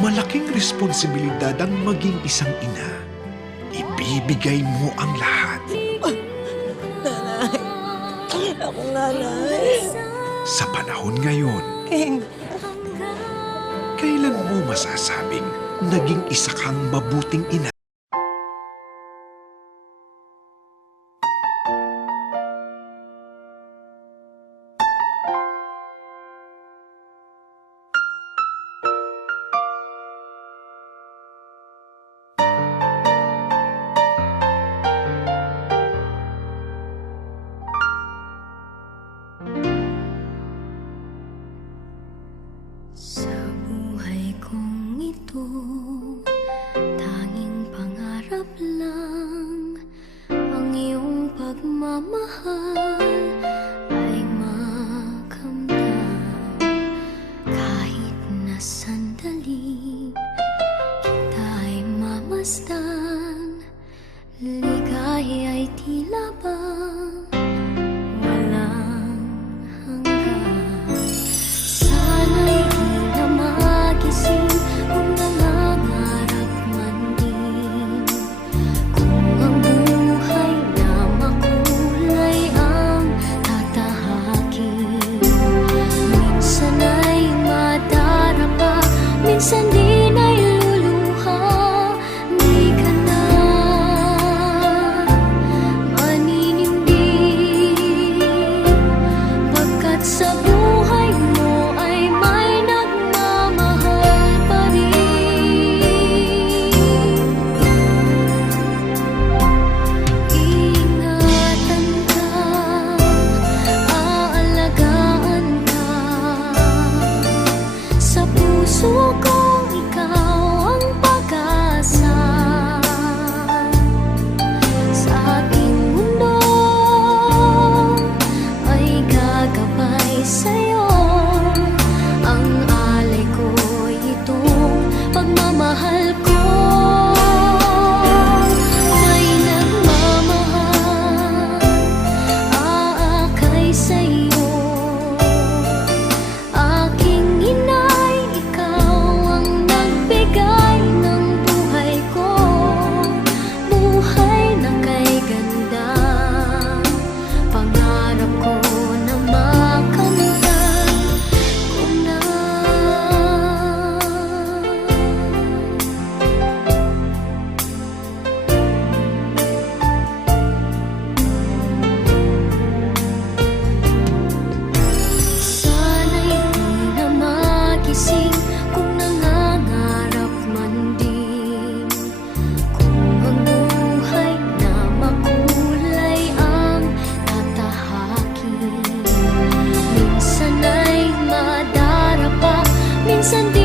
Malaking responsibilidad ang maging isang ina. Ibibigay mo ang lahat. Nanay, ako nanay. Sa panahon ngayon, King, kailan mo masasabing naging isa kang mabuting ina? Sa buhay kong ito, tanging pangarap lang ang iyong pagmamahal ay makamdam. Kahit na sandali kita'y mamasdan, ligaya ay tila bang walang hanggan. Sana'y di na magising kung nangangarap man din, kung ang buhay na makulay ang tatahakin. Minsan ay madarapa, minsan din ay luluha. Di ka na maninindig, pagkat sa buhay mo ay may nagmamahal pa rin. Ingatan ka, aalagaan ka, sa puso kong ikaw ang pag-asa. Sa ating mundo ay gagabay sa'yo, ang alay ko'y itong pagmamahal ko. May nagmamahal, aakay sa'yo. Aking inay, ikaw ang nagbigay ng buhay ko, buhay na kay ganda. Pangarap ko na makamtan ko na. Sana'y di na magising kung nangangarap man din, kung ang buhay na makulay ang tatahakin. Minsan ay madarapa, minsan di